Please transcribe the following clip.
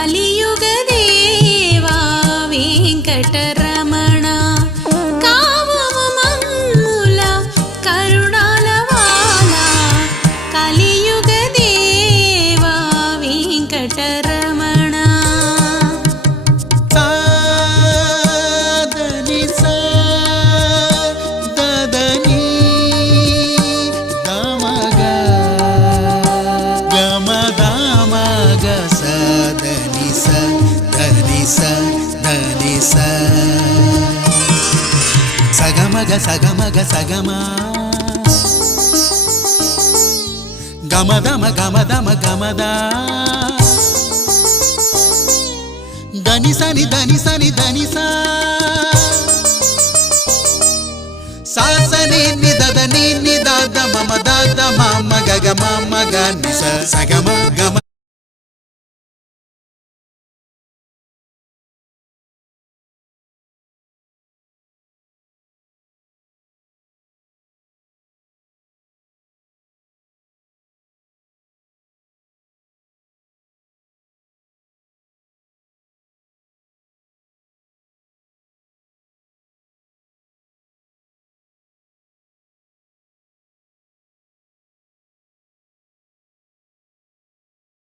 కలియుగ దేవా వెంకటరమణ కావము మమ్ముల కరుణాల వాలా కలియుగ దేవా వెంకటరమణ సాదని సా దదని గమగ గమదమగ సదని స ధని స ధని స సగమగ సగమగ సగమ గమదమ గమదమ గమద ధని సని ధని సని ధని సా సాసని నిదద ని నిదద మమ దద మమ గగ మమ గ ని స సగమ గమ